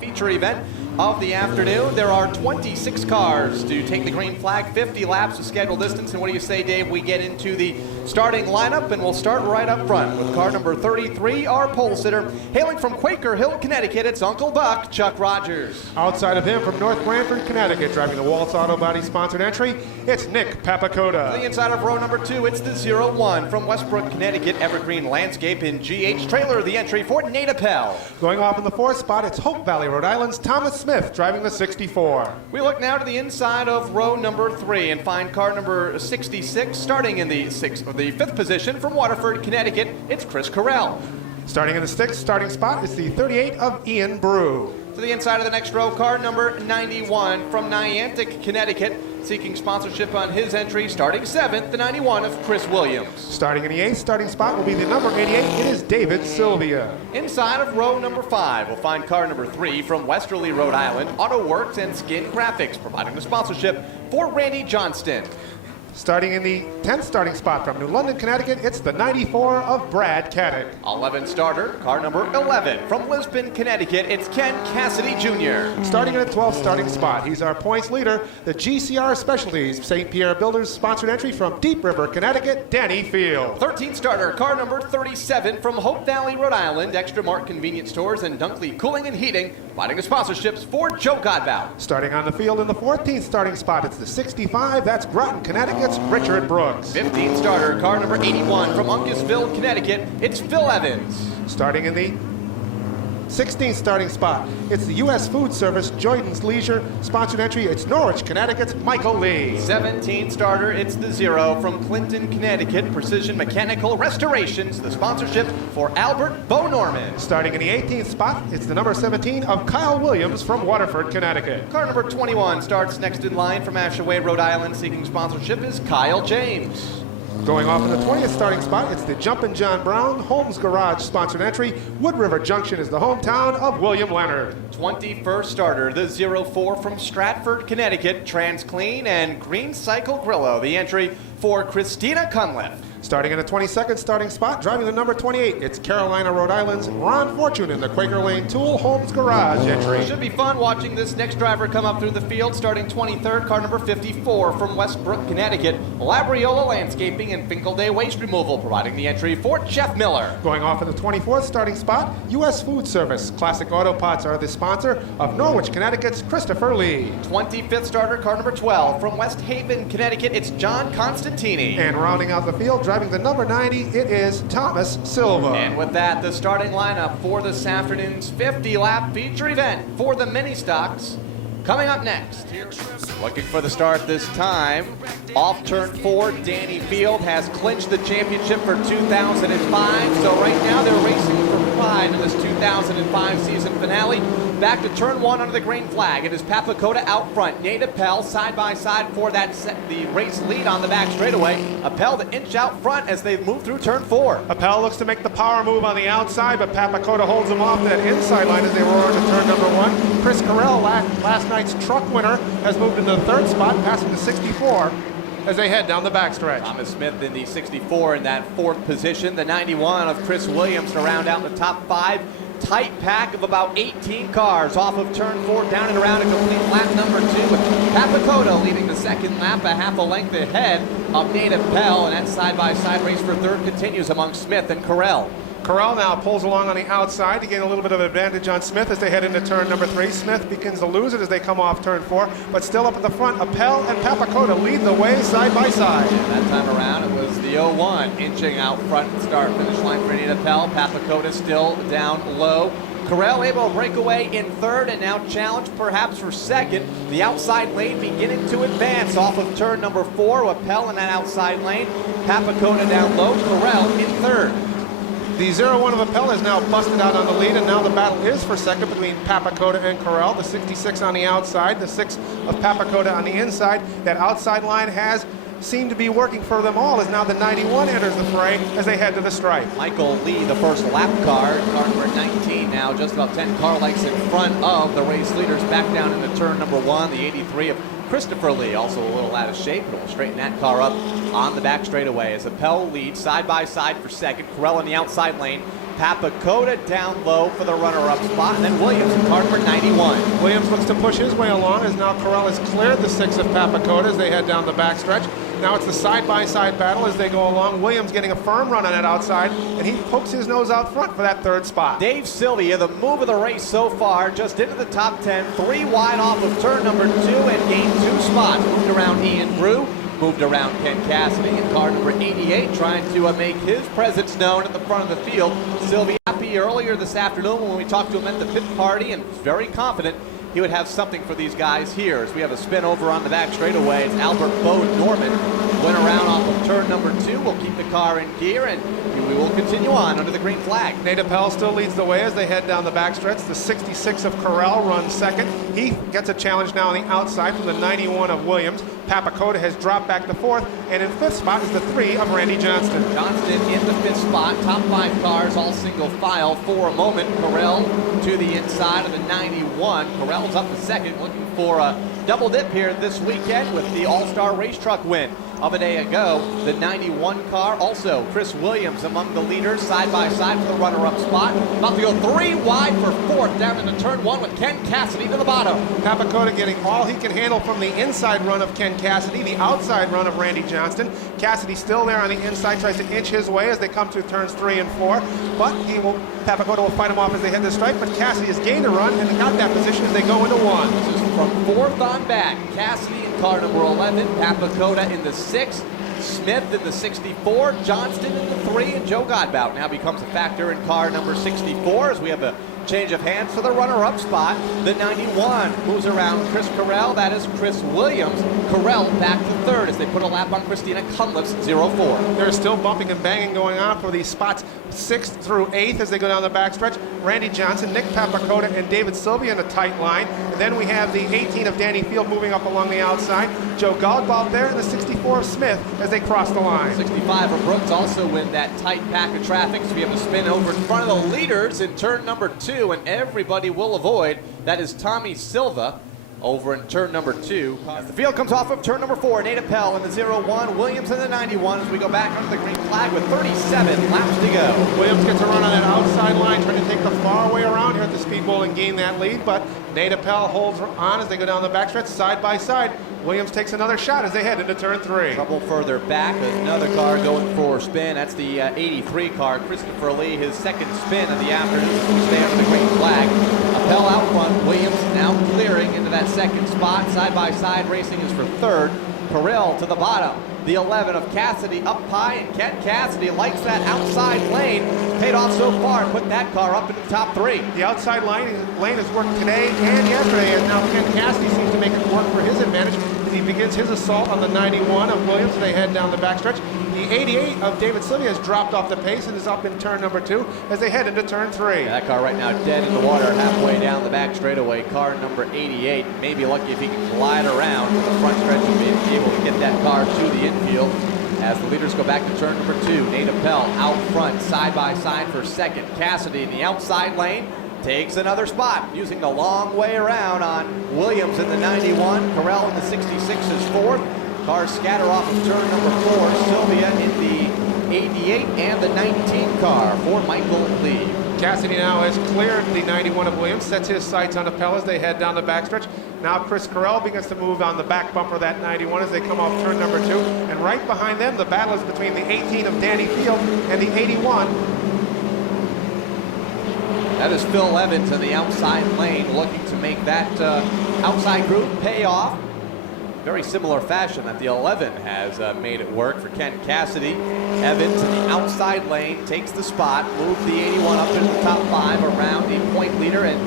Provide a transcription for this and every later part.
Feature event of the afternoon. There are 26 cars to take the green flag, 50 laps of scheduled distance. And what do you say, Dave? We get into the starting lineup, and we'll start right up front with car number 33, our pole sitter. Hailing from Quaker Hill, Connecticut, it's Uncle Buck, Chuck Rogers. Outside of him from North Branford, Connecticut, driving the Waltz Auto Body sponsored entry, it's Nick Papakota. To the inside of row number 2, it's the 01 from Westbrook, Connecticut, Evergreen Landscape in GH Trailer, the entry for Nate Appel. Going off in the 4th spot, it's Hope Valley, Rhode Island's Thomas Smith, driving the 64. We look now to the inside of row number 3 and find car number 66, starting in the 5th position from Waterford, Connecticut, it's Chris Carell. Starting in the 6th starting spot, it's the 38 of Ian Brew. To the inside of the next row, car number 91 from Niantic, Connecticut, seeking sponsorship on his entry, starting 7th, the 91 of Chris Williams. Starting in the 8th starting spot will be the number 88, it is David Sylvia. Inside of row number 5, we'll find car number 3 from Westerly, Rhode Island, Auto Works and Skin Graphics, providing the sponsorship for Randy Johnston. Starting in the 10th starting spot from New London, Connecticut, it's the 94 of Brad Caddick. 11th starter, car number 11 from Lisbon, Connecticut, it's Ken Cassidy Jr. Starting in the 12th starting spot, he's our points leader, the GCR Specialties St. Pierre Builders sponsored entry from Deep River, Connecticut, Danny Field. 13th starter, car number 37 from Hope Valley, Rhode Island, Extra Mart Convenience Stores and Dunkley Cooling and Heating, providing the sponsorships for Joe Godbout. Starting on the field in the 14th starting spot, it's the 65, that's Groton, Connecticut's Richard Brooks. 15th starter, car number 81 from Uncasville, Connecticut, it's Phil Evans. Starting in the 16th starting spot, it's the U.S. Food Service Jordan's Leisure sponsored entry, it's Norwich, Connecticut's Michael Lee. 17th starter, it's the 0 from Clinton, Connecticut, Precision Mechanical Restorations, the sponsorship for Albert Bo Norman. Starting in the 18th spot, it's the number 17 of Kyle Williams from Waterford, Connecticut. Car number 21 starts next in line from Ashaway, Rhode Island, seeking sponsorship is Kyle James. Going off in the 20th starting spot, it's the Jumpin' John Brown Holmes Garage sponsored entry. Wood River Junction is the hometown of William Leonard. 21st starter, the 04 from Stratford, Connecticut, TransClean and Green Cycle Grillo, the entry for Christina Cunliffe. Starting in the 22nd starting spot, driving the number 28, it's Carolina, Rhode Island's Ron Fortune in the Quaker Lane Tool Holmes Garage entry. Should be fun watching this next driver come up through the field, starting 23rd, car number 54 from Westbrook, Connecticut, Labriola Landscaping and Finkel-Day Waste Removal, providing the entry for Jeff Miller. Going off in the 24th starting spot, U.S. Food Service. Classic Auto Pots are the sponsor of Norwich, Connecticut's Christopher Lee. 25th starter, car number 12 from West Haven, Connecticut, it's John Constantini. And rounding out the field, driving the number 90, it is Thomas Silva. And with that, the starting lineup for this afternoon's 50-lap feature event for the mini stocks. Coming up next, looking for the start this time, off turn 4, Danny Field has clinched the championship for 2005. So right now they're racing for pride in this 2005 season finale. Back to turn 1 under the green flag. It is Papakota out front. Nate Appel side by side for that the race lead on the back straightaway. Appel to inch out front as they move through turn 4. Appel looks to make the power move on the outside, but Papakota holds him off that inside line as they roar into turn number 1. Chris Carell, last night's truck winner, has moved into the 3rd spot, passing the 64 as they head down the backstretch. Thomas Smith in the 64 in that 4th position. The 91 of Chris Williams to round out the top 5. Tight pack of about 18 cars off of turn 4 down and around a complete lap number 2 with Papakota leading the 2nd lap a half a length ahead of Nate Appel, and that side-by-side race for 3rd continues among Smith and Carell. Carell now pulls along on the outside to gain a little bit of advantage on Smith as they head into turn number 3. Smith begins to lose it as they come off turn 4, but still up at the front. Appel and Papakota lead the way side by side. And that time around, it was the 01 inching out front and start finish line for Nate Appel. Papakota still down low. Carell able to break away in 3rd and now challenge perhaps for 2nd. The outside lane beginning to advance off of turn number 4. Appel in that outside lane. Papakota down low. Carell in 3rd. The 01 of Appel is now busted out on the lead, and now the battle is for 2nd between Papakota and Carell. The 66 on the outside, the 6 of Papakota on the inside. That outside line has seemed to be working for them all as now the 91 enters the fray as they head to the stripe. Michael Lee, the first lap car number 19 now, just about 10 car lengths in front of the race leaders back down into turn number 1. The 83 of Christopher Lee, also a little out of shape, but will straighten that car up on the back straightaway as Appel leads side by side for 2nd. Carell in the outside lane. Papacoda down low for the runner-up spot, and then Williams in car number 91. Williams looks to push his way along as now Corral has cleared the 6 of Papacoda as they head down the backstretch. Now it's the side-by-side battle as they go along. Williams getting a firm run on that outside, and he pokes his nose out front for that 3rd spot. Dave Sylvia, the move of the race so far, just into the top 10, 3 wide off of turn number 2 and gained 2 spots. Moved around Ian Brew, moved around Ken Cassidy in car number 88, trying to make his presence known at the front of the field. Sylvia happy earlier this afternoon when we talked to him at the pit party, and very confident he would have something for these guys here. As we have a spin over on the back straightaway, it's Albert Bode Norman. Went around off of turn number 2. We'll keep the car in gear, and we will continue on under the green flag. Nate Appel still leads the way as they head down the backstretch. The 66 of Corral runs second. He gets a challenge now on the outside from the 91 of Williams. Papacoda has dropped back to 4th, and in 5th spot is the 3 of Randy Johnston. Johnston in the 5th spot. Top 5 cars all single file for a moment. Corral to the inside of the 91. Corral's up to 2nd, looking for a double dip here this weekend with the All-Star Race Truck win of a day ago. The 91 car, also Chris Williams among the leaders, side by side for the runner-up spot. About to go 3 wide for 4th down into turn 1 with Ken Cassidy to the bottom. Papacoda getting all he can handle from the inside run of Ken Cassidy, the outside run of Randy Johnston. Cassidy still there on the inside, tries to inch his way as they come to turns 3 and 4, but Papacoda will fight him off as they hit the stripe, but Cassidy has gained a run and got that position as they go into 1. This is from 4th on back. Cassidy in car number 11, Papacoda in the 6, Smith in the 64, Johnston in the 3, and Joe Godbout now becomes a factor in car number 64 as we have a change of hands for the runner-up spot. The 91 moves around Chris Corral. That is Chris Williams. Corral back to 3rd as they put a lap on Christina Cunliffe's 04. There's still bumping and banging going on for these spots 6th through 8th as they go down the backstretch. Randy Johnson, Nick Papacoda, and David Sylvia in a tight line. And then we have the 18 of Danny Field moving up along the outside. Joe Godbout there, and the 64 of Smith as they cross the line. 65 of Brooks also in that tight pack of traffic. So we have a spin over in front of the leaders in turn number 2, and everybody will avoid. That is Tommy Silva over in turn number 2. As the field comes off of turn number 4, Nate Appel in the 01, Williams in the 91 as we go back under the green flag with 37 laps to go. Williams gets a run on that outside line, trying to take the far way around here at the Speedbowl and gain that lead, but Nate Appel holds on as they go down the backstretch side by side. Williams takes another shot as they head into turn 3. Trouble further back. Another car going for a spin. That's the 83 car. Christopher Lee, his 2nd spin of the afternoon. We stay under the green flag. Appel out front. Williams now clearing into that 2nd spot. Side by side racing is for 3rd. Corral to the bottom. The 11 of Cassidy up high, and Ken Cassidy likes that outside lane. Paid off so far, put that car up into the top 3. The outside lane has worked today and yesterday, and now Ken Cassidy seems to make it work for his advantage as he begins his assault on the 91 of Williams as they head down the backstretch. The 88 of David Sylvia has dropped off the pace and is up in turn number 2 as they head into turn 3. Yeah, that car right now dead in the water halfway down the back straightaway. Car number 88 may be lucky if he can glide around to the front stretch and be able to get that car to the infield. As the leaders go back to turn number 2, Nate Appel out front, side by side for 2nd. Cassidy in the outside lane takes another spot, using the long way around on Williams in the 91. Corral in the 66 is 4th. Cars scatter off of turn number 4. Sylvia in the 88 and the 19 car for Michael Lee. Cassidy now has cleared the 91 of Williams, sets his sights on Appel as they head down the backstretch. Now Chris Corral begins to move on the back bumper of that 91 as they come off turn number 2. And right behind them, the battle is between the 18 of Danny Field and the 81. That is Phil Evans in the outside lane, looking to make that outside group pay off. Very similar fashion that the 11 has made it work for Ken Cassidy. Evans in the outside lane takes the spot, moves the 81 up into the top 5 around the point leader and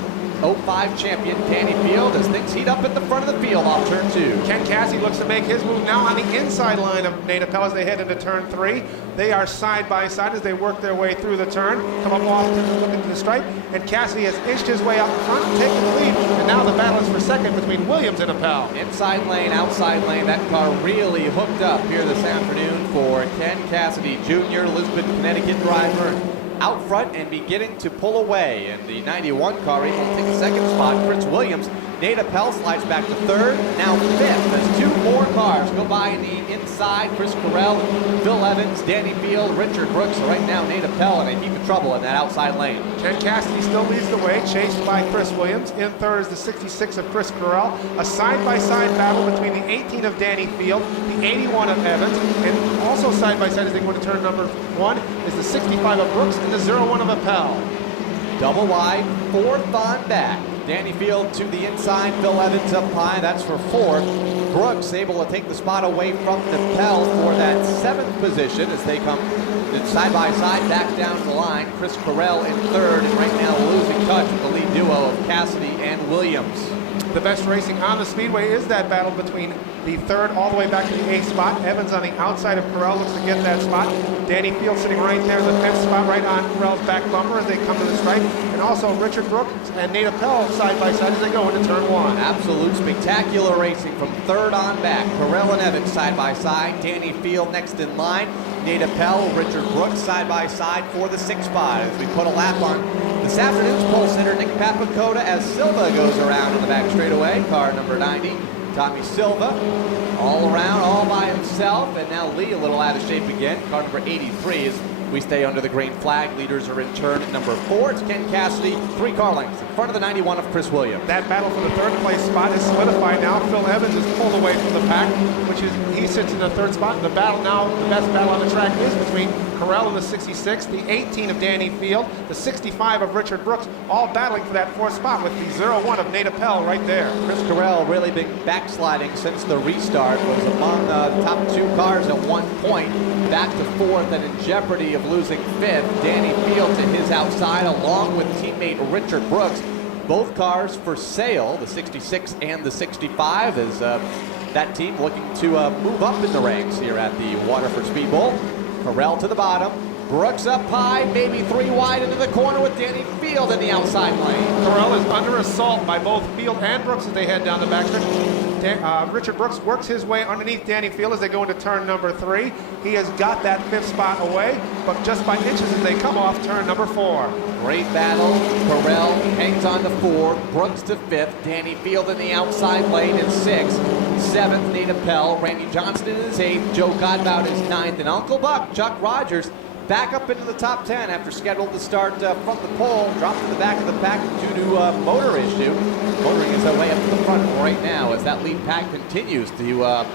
05 champion Danny Field as things heat up at the front of the field off turn 2. Ken Cassidy looks to make his move now on the inside line of Nate Appel as they head into turn 3. They are side by side as they work their way through the turn, come up off into the stripe, and Cassidy has inched his way out in front, taking the lead, and now the battle is for 2nd between Williams and Appel. Inside lane, outside lane, that car really hooked up here this afternoon for Ken Cassidy Jr., Lisbon, Connecticut driver. Out front and beginning to pull away, and the 91 car able to take the 2nd spot. Chris Williams Nate Appel slides back to third, now fifth as two more cars go by in the inside. Chris Carell, Phil Evans, Danny Field, Richard Brooks. So right now Nate Appel in a heap of trouble in that outside lane. Ken Cassidy still leads the way, chased by Chris Williams. In third is the 66 of Chris Carell. A side-by-side battle between the 18 of Danny Field, the 81 of Evans, and also side-by-side as they go to turn number 1 is the 65 of Brooks and the 01 of Appel. Double wide, fourth on back. Danny Field to the inside, Phil Evans up high, that's for fourth. Brooks able to take the spot away from Appel for that seventh position as they come side by side back down the line. Chris Carell in third, and right now losing touch with the lead duo of Cassidy and Williams. The best racing on the speedway is that battle between the third all the way back to the 8th spot. Evans on the outside of Carell looks to get that spot. Danny Field sitting right there in the 5th spot, right on Carell's back bumper as they come to the stripe. And also Richard Brooks and Nate Appel side by side as they go into turn 1. Absolute spectacular racing from third on back. Carell and Evans side by side. Danny Field next in line. Nate Appel, Richard Brooks side by side for the 6th spot as we put a lap on this afternoon's pole sitter, Nick Papakota, as Silva goes around in the back straightaway. Car number 90, Tommy Silva, all around, all by himself. And now Lee a little out of shape again. Car number 83 is we stay under the green flag. Leaders are in turn number 4. It's Ken Cassidy, 3 car lengths in front of the 91 of Chris Williams. That battle for the 3rd place spot is solidified now. Phil Evans is pulled away from the pack, he sits in the 3rd spot. And the battle now, the best battle on the track is between Carell and the 66, the 18 of Danny Field, the 65 of Richard Brooks, all battling for that 4th spot with the 01 of Nate Appel right there. Chris Carell really been backsliding since the restart, was among the top 2 cars at one point, back to 4th and in jeopardy of losing 5th. Danny Field to his outside along with teammate Richard Brooks. Both cars for sale, the 66 and the 65, as that team looking to move up in the ranks here at the Waterford Speedbowl. Carell to the bottom, Brooks up high, maybe 3 wide into the corner with Danny Field in the outside lane. Carell is under assault by both Field and Brooks as they head down the backstretch. Richard Brooks works his way underneath Danny Field as they go into turn number 3. He has got that 5th spot away, but just by inches as they come off turn number 4. Great battle. Carell hangs on to 4, Brooks to 5th, Danny Field in the outside lane in 6th, 7th Nate Appel, Randy Johnston in his 8th, Joe Godbout is 9th, and Uncle Buck, Chuck Rogers, back up into the top 10 after scheduled to start from the pole, dropped to the back of the pack due to a motor issue. Motoring his way up to the front right now as that lead pack continues to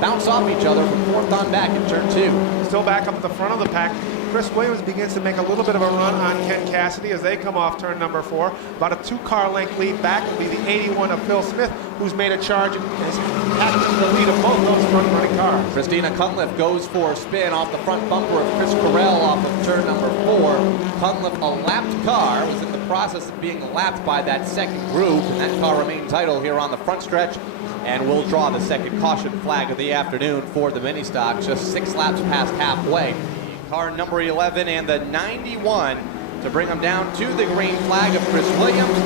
bounce off each other from 4th on back in turn 2. Still back up at the front of the pack. Chris Williams begins to make a little bit of a run on Ken Cassidy as they come off turn number 4. About a 2-car length lead back will be the 81 of Phil Smith, who's made a charge and has captured the lead of both those front-running cars. Christina Cunliffe goes for a spin off the front bumper of Chris Carell off of turn number 4. Cunliffe, a lapped car, was in the process of being lapped by that 2nd group, and that car remains idle here on the front stretch. And we'll draw the 2nd caution flag of the afternoon for the mini stock, just 6 laps past halfway. Car number 11 and the 91 to bring them down to the green flag of Chris Williams.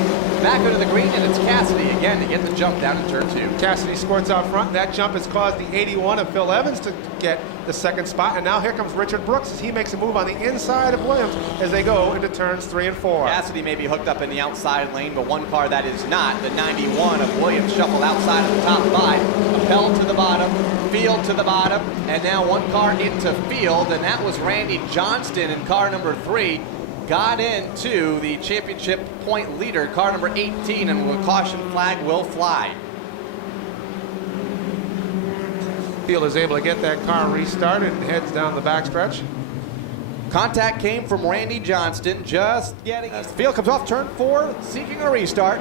Back into the green, and it's Cassidy again to get the jump down in turn 2. Cassidy squirts out front. That jump has caused the 81 of Phil Evans to get the 2nd spot. And now here comes Richard Brooks as he makes a move on the inside of Williams as they go into turns 3 and 4. Cassidy may be hooked up in the outside lane, but one car that is not, the 91 of Williams, shuffled outside of the top 5. Appel to the bottom, Field to the bottom, and now one car into Field, and that was Randy Johnston in car number 3. Got into the championship point leader, car number 18, and the caution flag will fly. Field is able to get that car restarted and heads down the backstretch. Contact came from Randy Johnston, just getting as Field comes off turn 4, seeking a restart.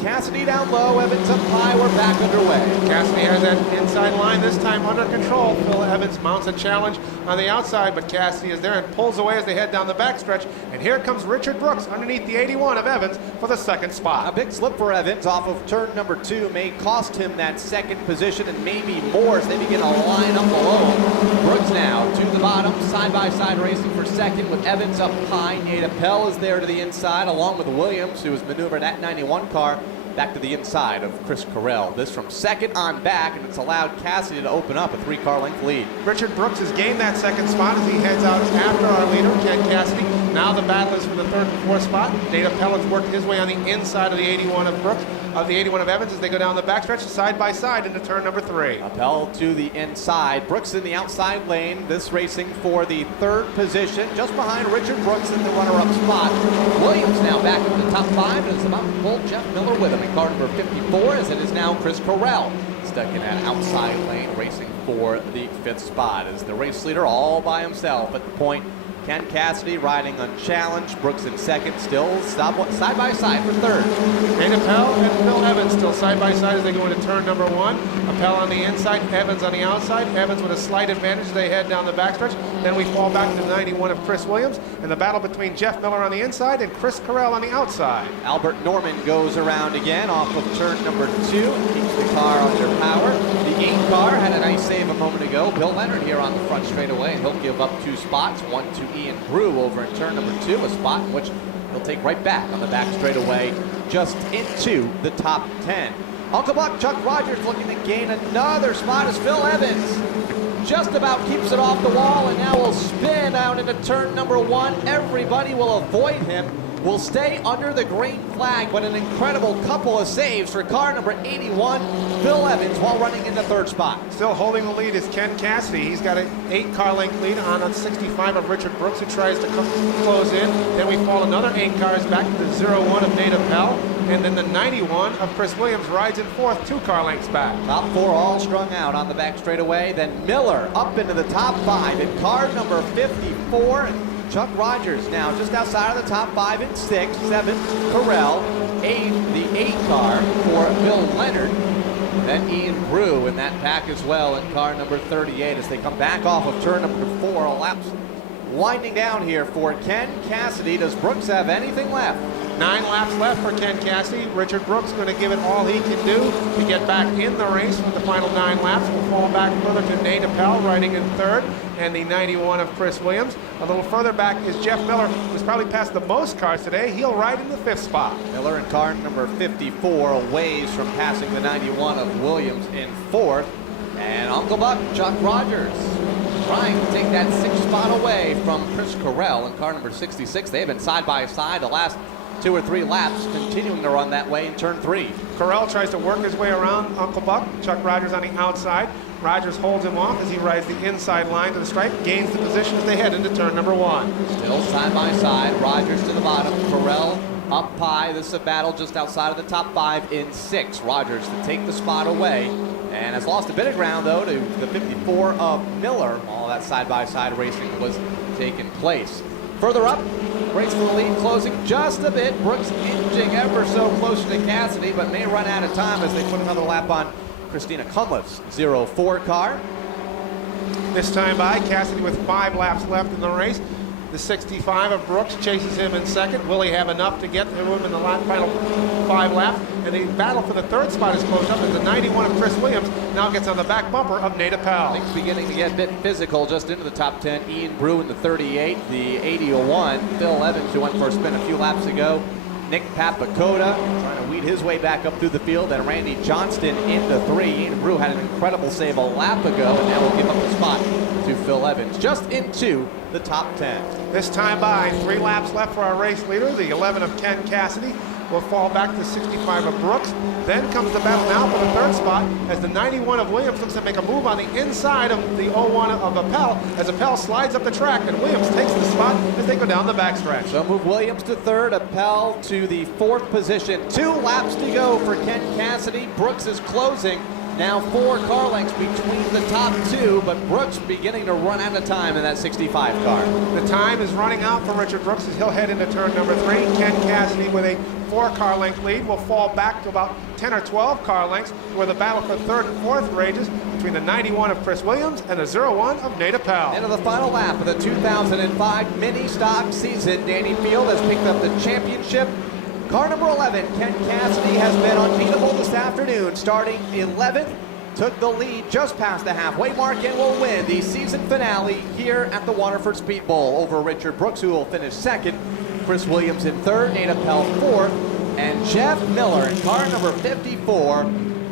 Cassidy down low, Evans up high, we're back underway. Cassidy has that inside line this time under control. Phil Evans mounts a challenge on the outside, but Cassidy is there and pulls away as they head down the backstretch. And here comes Richard Brooks underneath the 81 of Evans for the 2nd spot. A big slip for Evans off of turn number 2 may cost him that 2nd position and maybe more as they begin to line up below him. Brooks now to the bottom, side-by-side racing for 2nd with Evans up high. Nate Appel is there to the inside along with Williams, who has maneuvered that 91 car back to the inside of Chris Carell. This from 2nd on back, and it's allowed Cassidy to open up a 3-car length lead. Richard Brooks has gained that 2nd spot as he heads out after our leader, Ken Cassidy. Now the battle is for the third and fourth spot. Nate Appel has worked his way on the inside of the 81 of Brooks, of the 81 of Evans, as they go down the backstretch side by side into turn number 3. Appel to the inside. Brooks in the outside lane. This racing for the third position, just behind Richard Brooks in the runner-up spot. Williams now back in the top 5 and is about to pull Jeff Miller with him in car number 54, as it is now Chris Correll stuck in that outside lane racing for the 5th spot as the race leader all by himself at the point. Ken Cassidy riding unchallenged. Brooks in second, still side by side for third. Nate Appel and Bill Evans still side by side as they go into turn number 1. Appel on the inside, Evans on the outside. Evans with a slight advantage as they head down the backstretch. Then we fall back to the 91 of Chris Williams, and the battle between Jeff Miller on the inside and Chris Correll on the outside. Albert Norman goes around again off of turn number 2 and keeps the car under power. The 8 car had a nice save a moment ago. Bill Leonard here on the front straightaway, and he'll give up 2 spots, one to Ian Brew over in turn number 2, a spot in which he'll take right back on the back straightaway, just into the top 10. Uncle Buck, Chuck Rogers looking to gain another spot as Phil Evans just about keeps it off the wall and now will spin out into turn number 1. Everybody will avoid him. Will stay under the green flag, but an incredible couple of saves for car number 81, Phil Evans, while running in the 3rd spot. Still holding the lead is Ken Cassidy. He's got an 8-car length lead on a 65 of Richard Brooks, who tries to close in. Then we fall another 8 cars back to the 01 of Nate Appel, and then the 91 of Chris Williams rides in 4th, 2 car lengths back. Top 4 all strung out on the back straightaway. Then Miller up into the top 5 in car number 54. Chuck Rogers now just outside of the top 5 in 6th, 7th, Correll, 8th, the 8 car for Bill Leonard. Then Ian Brew in that pack as well in car number 38 as they come back off of turn number 4. Laps winding down here for Ken Cassidy. Does Brooks have anything left? 9 laps left for Ken Cassidy. Richard Brooks going to give it all he can do to get back in the race for the final 9 laps. We'll fall back further to Nate Appel riding in 3rd, and the 91 of Chris Williams. A little further back is Jeff Miller, who's probably passed the most cars today. He'll ride in the 5th spot. Miller in car number 54, a ways from passing the 91 of Williams in 4th. And Uncle Buck, Chuck Rogers, trying to take that 6th spot away from Chris Correll in car number 66. They've been side by side the last 2 or 3 laps, continuing to run that way in turn 3. Correll tries to work his way around Uncle Buck. Chuck Rogers on the outside. Rogers holds him off as he rides the inside line to the stripe, gains the position as they head into turn number 1. Still side by side, Rogers to the bottom, Correll up high. This is a battle just outside of the top 5 in 6. Rogers to take the spot away, and has lost a bit of ground though to the 54 of Miller. All that side by side racing was taking place. Further up, race for the lead, closing just a bit. Brooks inching ever so close to Cassidy, but may run out of time as they put another lap on Christina Cunliffe's 04 car. This time by Cassidy with 5 laps left in the race. The 65 of Brooks chases him in 2nd. Will he have enough to get to him in the final 5 laps? And the battle for the 3rd spot is closed up as the 91 of Chris Williams now gets on the back bumper of Nate Appel. Things beginning to get a bit physical just into the top 10. Ian Brew in the 38, the 80-01. Phil Evans, who went for a spin a few laps ago. Nick Papakota trying to weed his way back up through the field. And Randy Johnston into 3. Ian Brew had an incredible save a lap ago, and now will give up the spot to Phil Evans, just into the top 10. This time by 3 laps left for our race leader. The 11 of Ken Cassidy will fall back to 65 of Brooks. Then comes the battle now for the 3rd spot as the 91 of Williams looks to make a move on the inside of the 01 of Appel as Appel slides up the track and Williams takes the spot as they go down the backstretch. So move Williams to 3rd, Appel to the 4th position. 2 laps to go for Ken Cassidy. Brooks is closing. Now 4 car lengths between the top 2, but Brooks beginning to run out of time in that 65 car. The time is running out for Richard Brooks as he'll head into turn number 3. Ken Cassidy with a 4 car length lead will fall back to about 10 or 12 car lengths, where the battle for 3rd and 4th rages between the 91 of Chris Williams and the 01 of Nate Appel. Into the final lap of the 2005 mini stock season. Danny Field has picked up the championship. Car number 11, Ken Cassidy, has been unbeatable this afternoon, starting 11th, took the lead just past the halfway mark and will win the season finale here at the Waterford Speedbowl over Richard Brooks, who will finish 2nd, Chris Williams in 3rd, Nate Appel 4th, and Jeff Miller in car number 54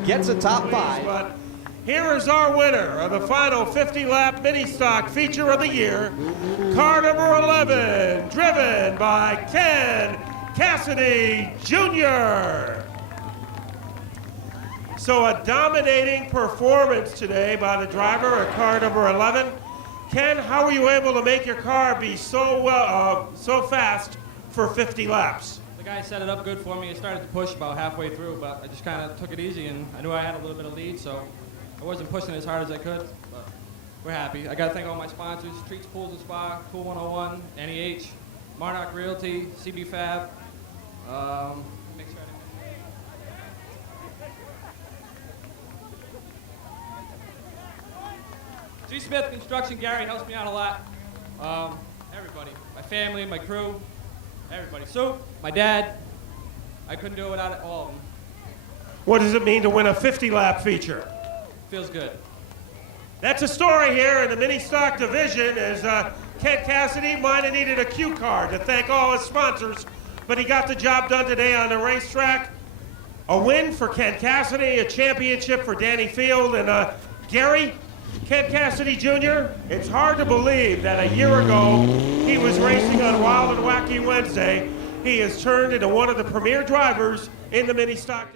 gets a top 5. here is our winner of the final 50-lap mini-stock feature of the year, car number 11, driven by Ken Cassidy Jr. So a dominating performance today by the driver of car number 11. Ken, how were you able to make your car be so fast for 50 laps? The guy set it up good for me. I started to push about halfway through, but I just kind of took it easy, and I knew I had a little bit of lead, so I wasn't pushing as hard as I could, but we're happy. I got to thank all my sponsors, Treats Pools and Spa, Cool 101, NEH, Marnock Realty, CB Fab. Make sure G. Smith Construction, Gary helps me out a lot. Everybody, my family, my crew, everybody. Sue, my dad, I couldn't do it without all of them. What does it mean to win a 50-lap feature? Feels good. That's a story here in the mini-stock division as Ken Cassidy might have needed a cue card to thank all his sponsors, but he got the job done today on the racetrack. A win for Ken Cassidy, a championship for Danny Field, and Gary, Ken Cassidy Jr., it's hard to believe that a year ago he was racing on Wild and Wacky Wednesday. He has turned into one of the premier drivers in the mini-stock.